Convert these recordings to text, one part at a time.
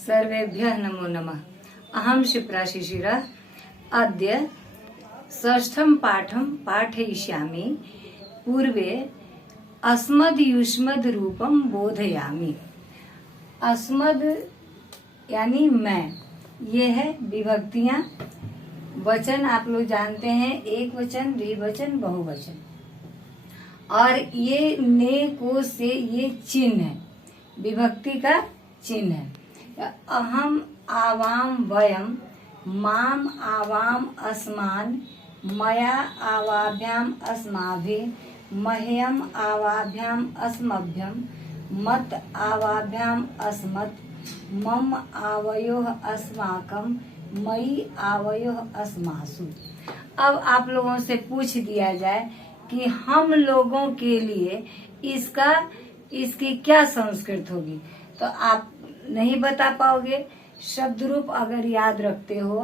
सर्वेभ्यः नमो नमः। अहं शिप्रा शिशिरः अद्य षष्ठं पाठं पाठयिष्यामि। पूर्वे अस्मद् युष्मद् रूपं बोधयामि। अस्मद् यानी मैं, ये है विभक्तियां। वचन आप लोग जानते हैं, एक वचन, द्विवचन, बहुवचन। और ये ने को से ये चिन्ह है, विभक्ति का चिन्ह है। अहम आवाम वयम, माम आवाम अस्मान, मया आवाभ्याम अस्माभिः, मह्यम आवाभ्याम अस्मभ्यम, मत आवाभ्याम अस्मत्, मम आवयोः अस्माकं, मयि आवयोः अस्मासु। अब आप लोगों से पूछ दिया जाए कि हम लोगों के लिए इसकी क्या संस्कृत होगी, तो आप नहीं बता पाओगे। शब्द रूप अगर याद रखते हो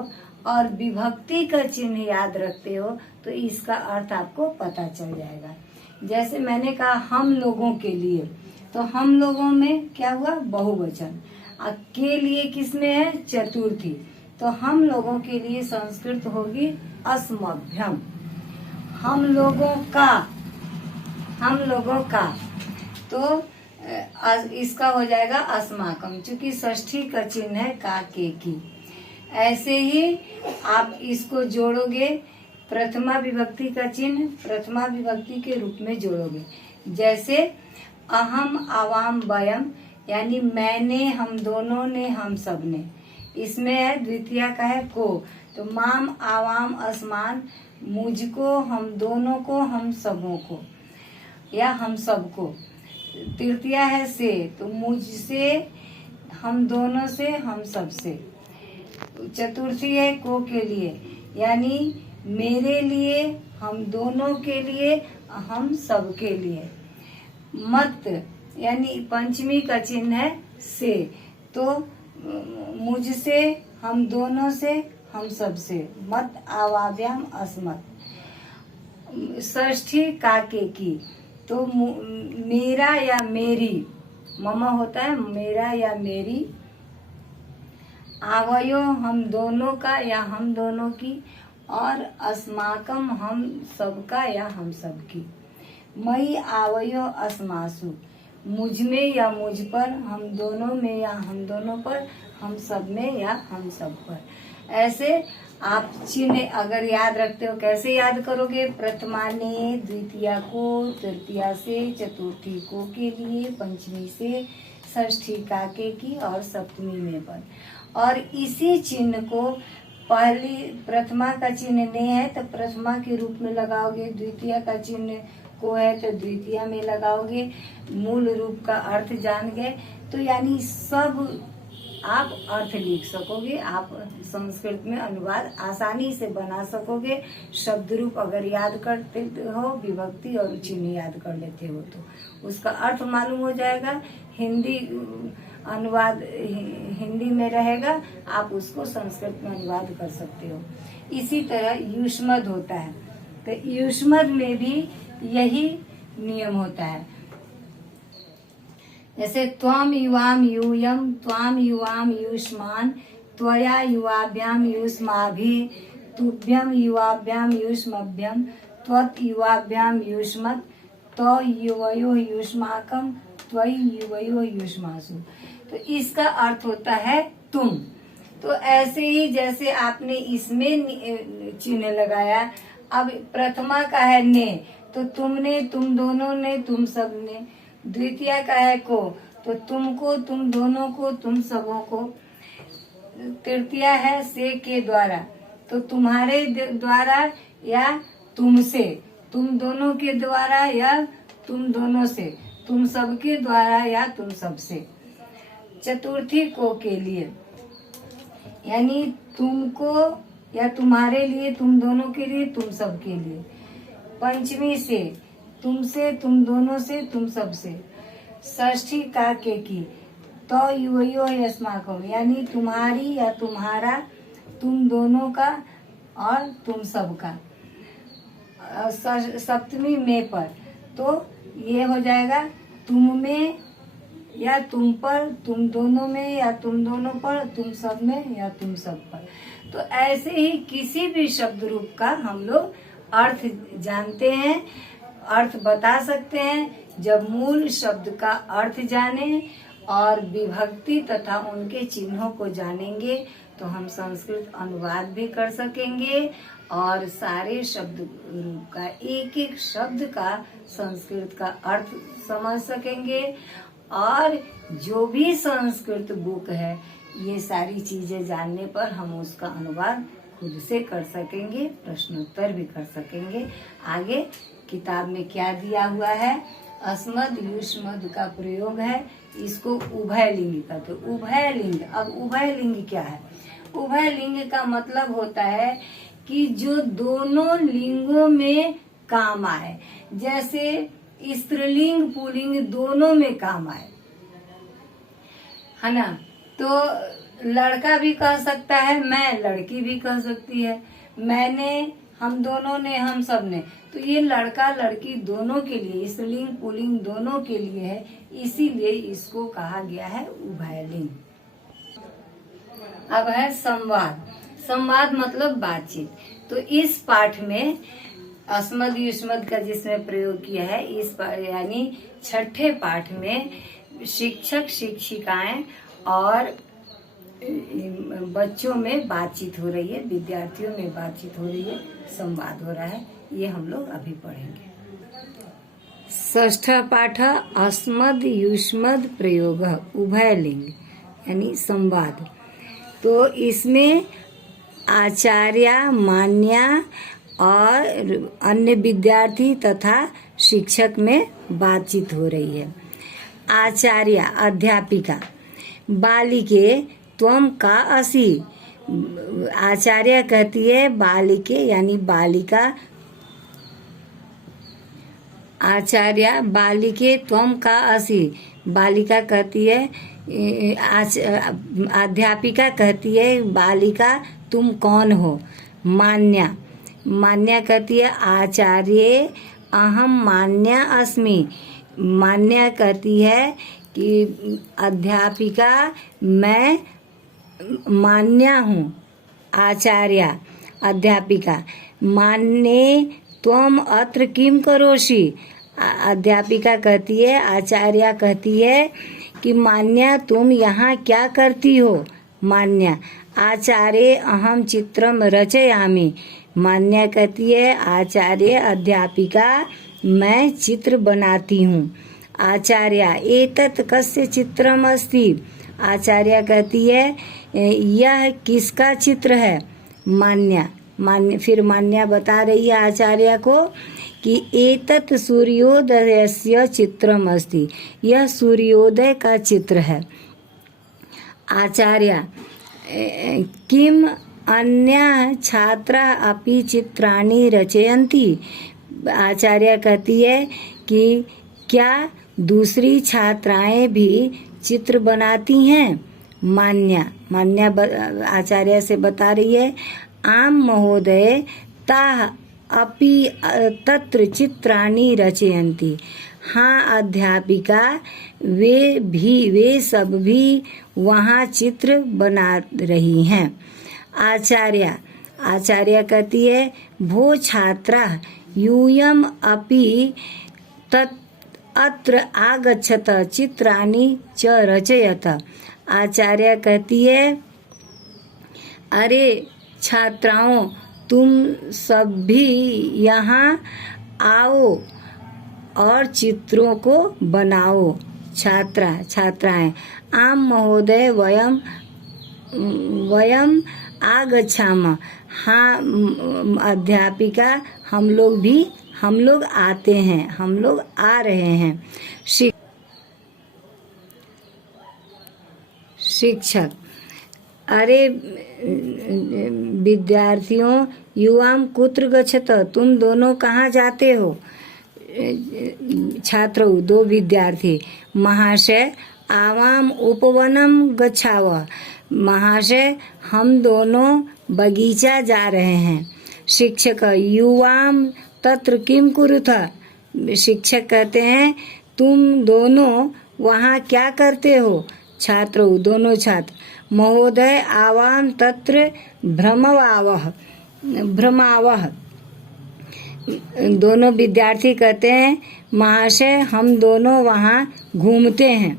और विभक्ति का चिन्ह याद रखते हो तो इसका अर्थ आपको पता चल जाएगा। जैसे मैंने कहा हम लोगों के लिए, तो हम लोगों में क्या हुआ, बहुवचन। के लिए किसमें है, चतुर्थी। तो हम लोगों के लिए संस्कृत होगी अस्मभ्यम। हम लोगों का तो इसका हो जाएगा अस्माकम, चूंकि षष्ठी का चिन्ह है का के की। ऐसे ही आप इसको जोड़ोगे, प्रथमा विभक्ति का चिन्ह प्रथमा विभक्ति के रूप में जोड़ोगे। जैसे अहम आवाम वयम, यानी मैंने, हम दोनों ने, हम सब ने। इसमें है द्वितीय का है को, तो माम आवाम अस्मान, मुझको, हम दोनों को, हम सबों को या हम सबको। तृतीया है से, तो मुझसे, हम दोनों से, हम सब से। चतुर्थी है को के लिए, यानी मेरे लिए, हम दोनों के लिए, हम सब के लिए। मत यानी पंचमी का चिन्ह है से, तो मुझसे, हम दोनों से, हम सब से। मत आवाभ्याम अस्मत्। षष्ठी काके की, तो मेरा या मेरी, ममा होता है मेरा या मेरी। आवयो हम दोनों का या हम दोनों की, और अस्माकम हम सबका या हम सब की। मई आवयो अस्मासु, मुझ में या मुझ पर, हम दोनों में या हम दोनों पर, हम सब में या हम सब पर। ऐसे आप चिन्ह अगर याद रखते हो, कैसे याद करोगे, प्रथमा ने, द्वितीया को, तृतीया से, चतुर्थी को के लिए, पंचमी से, षष्ठी काके की और सप्तमी में पर। और इसी चिन्ह को पहली प्रथमा का चिन्ह ने है तो प्रथमा के रूप में लगाओगे, द्वितीय का चिन्ह को है तो द्वितीय में लगाओगे। मूल रूप का अर्थ जान गए तो यानी सब आप अर्थ लिख सकोगे, आप संस्कृत में अनुवाद आसानी से बना सकोगे। शब्द रूप अगर याद करते हो, विभक्ति और चिन्ह याद कर लेते हो तो उसका अर्थ मालूम हो जाएगा। हिंदी अनुवाद हिंदी में रहेगा, आप उसको संस्कृत में अनुवाद कर सकते हो। इसी तरह युष्मद् होता है, तो युष्मद् में भी यही नियम होता है। जैसे त्वम युवाम यूयम, त्वाम युवाम युष्मान, त्वया युवाभ्याम युष्माभिः, तुभ्यम युवाभ्याम युष्मभ्यम, त्वत् युवाभ्याम युष्मत्, तो युवयोः युष्माकं, त्वयि युवयोः युष्मासु। तो इसका अर्थ होता है तुम। तो ऐसे ही जैसे आपने इसमें चिन्ह लगाया, अब प्रथमा का है ने, तो तुमने, तुम दोनों ने, तुम सब ने। द्वितीय का है को, तो तुमको, तुम दोनों को, तुम सबों को। तृतीय है से के द्वारा, तो तुम्हारे द्वारा या तुमसे, तुम दोनों के द्वारा या तुम दोनों से, तुम सबके द्वारा या तुम सबसे। चतुर्थी को के लिए, यानी तुमको या तुम्हारे लिए, तुम दोनों के लिए, तुम सबके लिए। पंचमी से, तुमसे, तुम दोनों से, तुम सब से। षष्ठी का के की, तो युवयो अस्माकं, यानी तुम्हारी या तुम्हारा, तुम दोनों का और तुम सब का। सप्तमी में पर, तो ये हो जाएगा तुम में या तुम पर, तुम दोनों में, या तुम दोनों पर, तुम सब में, या तुम सब पर। तो ऐसे ही किसी भी शब्द रूप का हम लोग अर्थ जानते हैं, अर्थ बता सकते हैं। जब मूल शब्द का अर्थ जाने और विभक्ति तथा उनके चिन्हों को जानेंगे तो हम संस्कृत अनुवाद भी कर सकेंगे और सारे शब्द रूप का एक एक शब्द का संस्कृत का अर्थ समझ सकेंगे। और जो भी संस्कृत बुक है, ये सारी चीजें जानने पर हम उसका अनुवाद खुद से कर सकेंगे, प्रश्नोत्तर भी कर सकेंगे। आगे किताब में क्या दिया हुआ है, अस्मद युष्मद का प्रयोग है, इसको उभय लिंग कहते हैं। उभय लिंग, अब उभय लिंग क्या है? उभय लिंग का मतलब होता है कि जो दोनों लिंगों में काम आए, जैसे स्त्रीलिंग पुल्लिंग दोनों में काम आए, है ना। तो लड़का भी कह सकता है मैं, लड़की भी कह सकती है, मैंने, हम दोनों ने, हम सब ने। तो ये लड़का लड़की दोनों के लिए, स्त्रीलिंग पुल्लिंग दोनों के लिए है, इसीलिए इसको कहा गया है उभयलिंग। अब है संवाद। संवाद मतलब बातचीत। तो इस पाठ में अस्मद युष्मद का जिसमें प्रयोग किया है, इस यानी छठे पाठ में शिक्षक शिक्षिकाएं और बच्चों में बातचीत हो रही है, विद्यार्थियों में बातचीत हो रही है, संवाद हो रहा है। ये हम लोग अभी पढ़ेंगे। षष्ठ पाठ अस्मद युष्मद प्रयोग उभयलिंग यानी संवाद। तो इसमें आचार्य, मान्या और अन्य विद्यार्थी तथा शिक्षक में बातचीत हो रही है। आचार्य अध्यापिका, बालिके त्वम का असि। आचार्य कहती है बालिके यानी बालिका, आचार्य बालिके त्वम का असि, बालिका कहती है, अध्यापिका कहती है बालिका तुम कौन हो। मान्या, मान्या कहती है आचार्य अहम मान्या अस्मि, मान्या कहती है कि अध्यापिका मैं मान्या हूँ। आचार्य अध्यापिका, मान्ये त्वम अत्र किम करोषि। अध्यापिका कहती है, आचार्य कहती है कि मान्या तुम यहाँ क्या करती हो। मान्या, आचार्य अहम चित्रम रचयामि। मान्या कहती है आचार्य अध्यापिका मैं चित्र बनाती हूँ। आचार्य एतत् कस्य चित्रम अस्ति। आचार्य कहती है यह किसका चित्र है। मान्या, फिर मान्या बता रही है आचार्य को कि एतत् सूर्योदयस्य चित्रम अस्ति, यह सूर्योदय का चित्र है। आचार्य किम अन्य छात्रा अपि चित्राणि रचयन्ति। आचार्य कहती है कि क्या दूसरी छात्राएं भी चित्र बनाती हैं। मान्या, मान्या आचार्य से बता रही है आम महोदय ताः अपि तत्र चित्राणि रचयन्ति। हाँ अध्यापिका, वे सब भी वहाँ चित्र बना रही हैं। आचार्य, आचार्य कहती है भो छात्रा यूयम अपि अत्र आगच्छत चित्राणि च रचयत। आचार्य कहती है अरे छात्राओं तुम सब भी यहाँ आओ और चित्रों को बनाओ। छात्राएं आम महोदय वयम आगच्छामः। हाँ अध्यापिका हम लोग आते हैं, हम लोग आ रहे हैं। शिक्षक, अरे विद्यार्थियों युवाम कुत्र गच्छत, तुम दोनों कहाँ जाते हो। छात्र दो विद्यार्थी, महाशय आवाम उपवनम गच्छाव। महाशय हम दोनों बगीचा जा रहे हैं। शिक्षक युवाम तत्र किम कुरुथ। शिक्षक कहते हैं तुम दोनों वहाँ क्या करते हो? छात्र, दोनों छात्र। महोदय आवाम तत्र भ्रमावह। दोनों विद्यार्थी कहते हैं, महाशय हम दोनों वहाँ घूमते हैं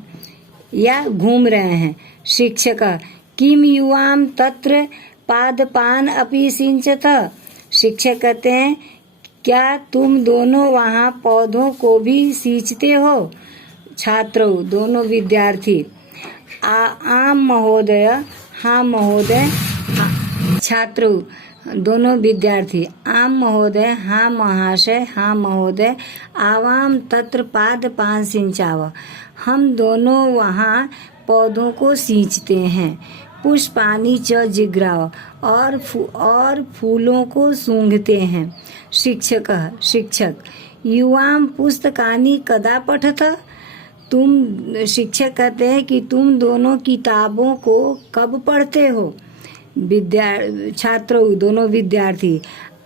या घूम रहे हैं। शिक्षक, किम युवाम तत्र पादपान अपि सिंचत। शिक्षक कहते हैं, क्या तुम दोनों वहाँ पौधों को भी सींचते हो? छात्र, दोनों विद्यार्थी। आम महोदय, हाँ महोदय। छात्र, दोनों विद्यार्थी। आम महोदय, हाँ महाशय, हाँ महोदय। आवाम तत्र पादपान सिंचाव। हम दोनों वहाँ पौधों को सींचते हैं। पुष्पानि च जिग्राव, और फूलों को सूंघते हैं। शिक्षक, युवाम पुस्तकानि कदा पठत। शिक्षक कहते हैं कि तुम दोनों किताबों को कब पढ़ते हो? छात्र, दोनों विद्यार्थी।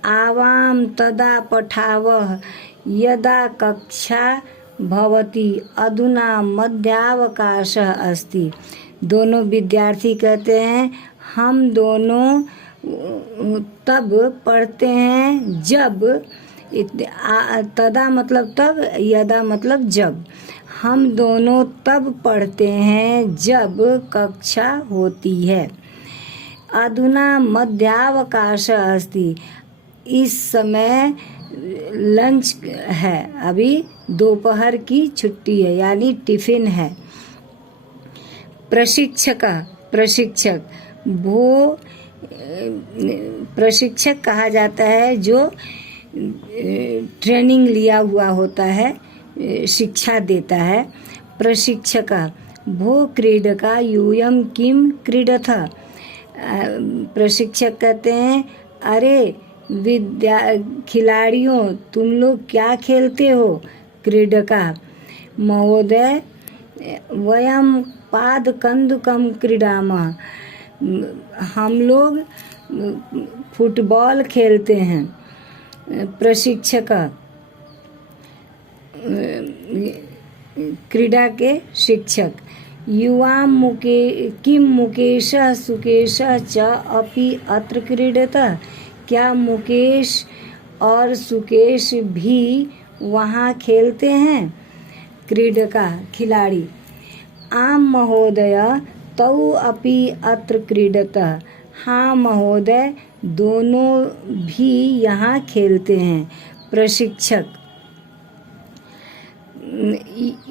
आवाम तदा पठावः यदा कक्षा भवति अधुना मध्यावकाशः अस्ति। दोनों विद्यार्थी कहते हैं, हम दोनों तब पढ़ते हैं जब, तदा मतलब तब, यदा मतलब जब। हम दोनों तब पढ़ते हैं जब कक्षा होती है। अधुना मध्यावकाश अस्ति। इस समय लंच है, अभी दोपहर की छुट्टी है यानी टिफिन है। प्रशिक्षक, वो प्रशिक्षक कहा जाता है जो ट्रेनिंग लिया हुआ होता है, शिक्षा देता है। प्रशिक्षक, भो क्रीडका यूयम किम क्रीडथ। प्रशिक्षक कहते हैं, अरे खिलाड़ियों तुम लोग क्या खेलते हो? क्रीडका, महोदय वयम पादकन्दुकं क्रीडामः। हम लोग फुटबॉल खेलते हैं। प्रशिक्षक, क्रीड़ा के शिक्षक। युवा किम मुकेशः सुकेशः च अपि अत्र क्रीडतः। क्या मुकेश और सुकेश भी वहाँ खेलते हैं? क्रीडका, खिलाड़ी। आम महोदय तौ अपि अत्र क्रीडतः। हाँ महोदय, दोनों भी यहाँ खेलते हैं। प्रशिक्षक,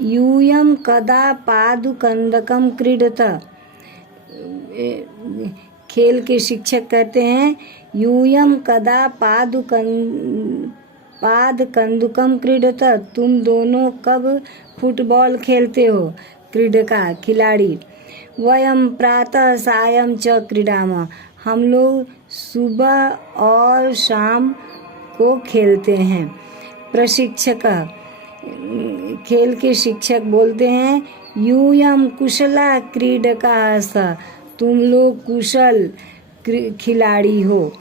यूयम कदा पादुकन्दकं क्रीडतः। खेल के शिक्षक कहते हैं, यूयम कदा पादकन्दुकं क्रीडतः। तुम दोनों कब फुटबॉल खेलते हो? क्रीडका, खिलाड़ी। वयम प्रातः सायं च क्रीडामः। हम लोग सुबह और शाम को खेलते हैं। प्रशिक्षक, खेल के शिक्षक बोलते हैं, यूयम कुशला क्रीडकाः स्तः। तुम लोग कुशल खिलाड़ी हो।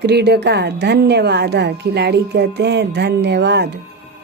क्रीडका, धन्यवाद। खिलाड़ी कहते हैं धन्यवाद।